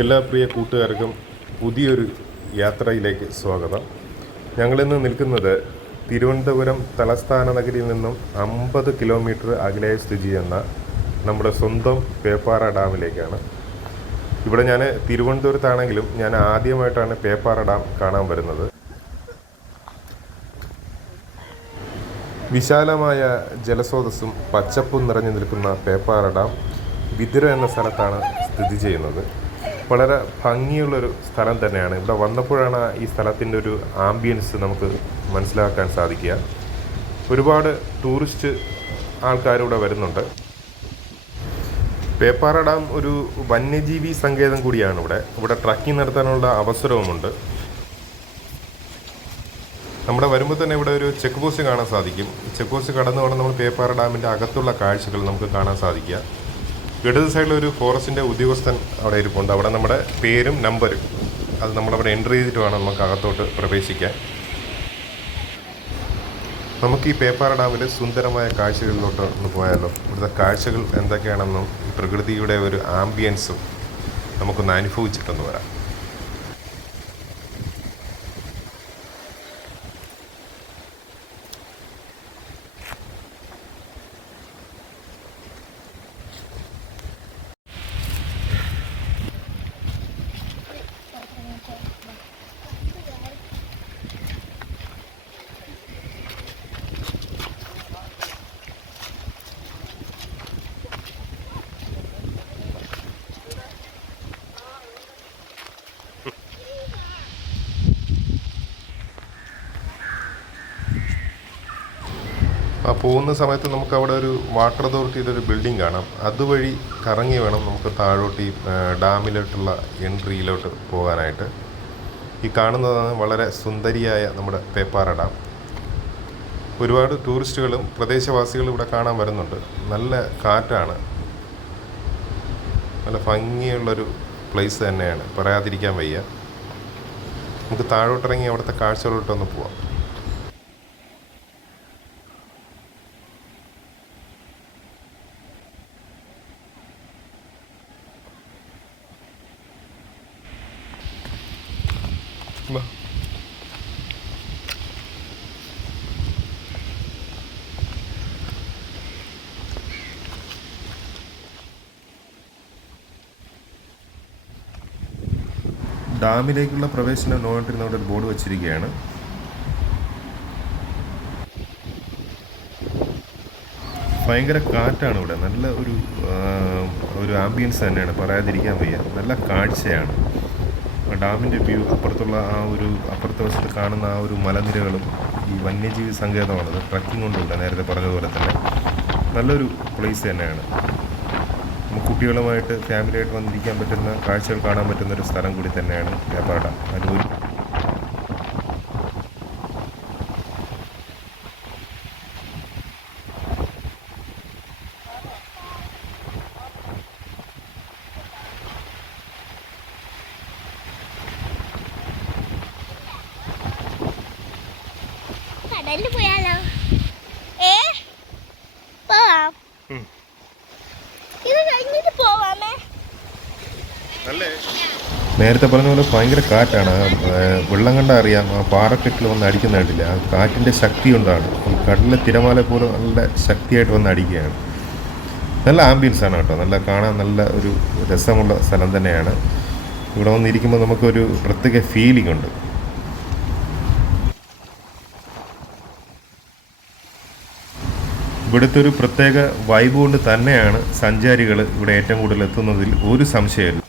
എല്ലാ പ്രിയ കൂട്ടുകാർക്കും പുതിയൊരു യാത്രയിലേക്ക് സ്വാഗതം. ഞങ്ങളിന്ന് നിൽക്കുന്നത് തിരുവനന്തപുരം തലസ്ഥാന നഗരിയിൽ നിന്നും 50 കിലോമീറ്റർ അകലെ സ്ഥിതി ചെയ്യുന്ന നമ്മുടെ സ്വന്തം പേപ്പാറ ഡാമിലേക്കാണ്. ഇവിടെ ഞാൻ തിരുവനന്തപുരത്താണെങ്കിലും ഞാൻ ആദ്യമായിട്ടാണ് പേപ്പാറ ഡാം കാണാൻ വരുന്നത്. വിശാലമായ ജലസ്രോതസ്സും പച്ചപ്പും നിറഞ്ഞു നിൽക്കുന്ന പേപ്പാറ ഡാം വിതുര എന്ന സ്ഥലത്താണ് സ്ഥിതി ചെയ്യുന്നത്. വളരെ ഭംഗിയുള്ളൊരു സ്ഥലം തന്നെയാണ്. ഇവിടെ വന്നപ്പോഴാണ് ഈ സ്ഥലത്തിൻ്റെ ഒരു ആംബിയൻസ് നമുക്ക് മനസ്സിലാക്കാൻ സാധിക്കുക. ഒരുപാട് ടൂറിസ്റ്റ് ആൾക്കാരിവിടെ വരുന്നുണ്ട്. പേപ്പാറ ഡാം ഒരു വന്യജീവി സങ്കേതം കൂടിയാണ്. ഇവിടെ ട്രക്കിംഗ് നടത്താനുള്ള അവസരവുമുണ്ട്. നമ്മുടെ വരുമ്പോൾ തന്നെ ഇവിടെ ഒരു ചെക്ക് പോസ്റ്റ് കാണാൻ സാധിക്കും. ചെക്ക് പോസ്റ്റ് കടന്നു വേണം നമ്മൾ പേപ്പാറ ഡാമിൻ്റെ അകത്തുള്ള കാഴ്ചകൾ നമുക്ക് കാണാൻ സാധിക്കുക. ഇടത് സൈഡിൽ ഒരു ഫോറസ്റ്റിൻ്റെ ഉദ്യോഗസ്ഥൻ അവിടെ ഇരിപ്പുണ്ട്. അവിടെ നമ്മുടെ പേരും നമ്പരും അത് നമ്മളവിടെ എൻ്റർ ചെയ്തിട്ട് വേണം നമുക്ക് അകത്തോട്ട് പ്രവേശിക്കാൻ. നമുക്ക് ഈ പേപ്പാറ ഡാമിൽ സുന്ദരമായ കാഴ്ചകളിലോട്ട് ഒന്ന് പോയാലോ? ഇവിടുത്തെ കാഴ്ചകൾ എന്തൊക്കെയാണെന്നും പ്രകൃതിയുടെ ഒരു ആംബിയൻസും നമുക്കൊന്ന് അനുഭവിച്ചിട്ടൊന്ന് വരാം. ആ പോകുന്ന സമയത്ത് നമുക്ക് അവിടെ ഒരു വാട്ടർ അതോറിറ്റിയുടെ ഒരു ബിൽഡിംഗ് കാണാം. അതുവഴി കറങ്ങി വേണം നമുക്ക് താഴോട്ട് ഈ ഡാമിലോട്ടുള്ള എൻട്രിയിലോട്ട് പോകാനായിട്ട്. ഈ കാണുന്നതാണ് വളരെ സുന്ദരിയായ നമ്മുടെ പേപ്പാറ ഡാം. ഒരുപാട് ടൂറിസ്റ്റുകളും പ്രദേശവാസികളും ഇവിടെ കാണാൻ വരുന്നുണ്ട്. നല്ല കാറ്റാണ്. നല്ല ഭംഗിയുള്ളൊരു പ്ലേസ് തന്നെയാണ്, പറയാതിരിക്കാൻ വയ്യ. നമുക്ക് താഴോട്ടിറങ്ങി അവിടുത്തെ കാഴ്ചകളോട്ടൊന്ന് പോവാം. ഡാമിലേക്കുള്ള പ്രവേശനം നോ എൻട്രി എന്നവിടെ ഒരു ബോർഡ് വെച്ചിരിക്കുകയാണ്. ഭയങ്കര കാറ്റാണ് ഇവിടെ. നല്ല ഒരു ആംബിയൻസ് തന്നെയാണ്, പറയാതിരിക്കാൻ വയ്യ. നല്ല കാഴ്ചയാണ്. ഡാമിൻ്റെ വ്യൂ, അപ്പുറത്തുള്ള അപ്പുറത്തെ വശത്ത് കാണുന്ന ആ ഒരു മലനിരകളും ഈ വന്യജീവി സങ്കേതമാണത്. ട്രക്കിംഗ് കൊണ്ടുണ്ട്, നേരത്തെ പറഞ്ഞതുപോലെ തന്നെ. നല്ലൊരു പ്ലേസ് തന്നെയാണ്. കുട്ടികളുമായിട്ട് ഫാമിലിയായിട്ട് വന്നിരിക്കാൻ പറ്റുന്ന, കാഴ്ചകൾ കാണാൻ പറ്റുന്നൊരു സ്ഥലം കൂടി തന്നെയാണ് പേപ്പാറ ഡാം. അതൊരു കടലിൽ പോയാലോ? പോവാം. ഇത് കഴിഞ്ഞിട്ട് പോവാമേ. നേരത്തെ പറഞ്ഞ പോലെ ഭയങ്കര കാറ്റാണ്. വെള്ളം കണ്ടാൽ അറിയാം. ആ പാറക്കെട്ടിൽ വന്ന് അടിക്കുന്നതായിട്ടില്ല. ആ കാറ്റിൻ്റെ ശക്തി കൊണ്ടാണ്. ഈ കടലിലെ തിരമാല പോലെ നല്ല ശക്തിയായിട്ട് വന്ന് അടിക്കുകയാണ്. നല്ല ആംബിയൻസ് ആണ് കേട്ടോ. നല്ല കാണാൻ നല്ല ഒരു രസമുള്ള സ്ഥലം തന്നെയാണ്. ഇവിടെ വന്നിരിക്കുമ്പോൾ നമുക്കൊരു പ്രത്യേക ഫീലിംഗ് ഉണ്ട്. ഇവിടുത്തെ ഒരു പ്രത്യേക വൈബ് കൊണ്ട് തന്നെയാണ് സഞ്ചാരികൾ ഇവിടെ ഏറ്റവും കൂടുതൽ എത്തുന്നതിൽ ഒരു സംശയമില്ല.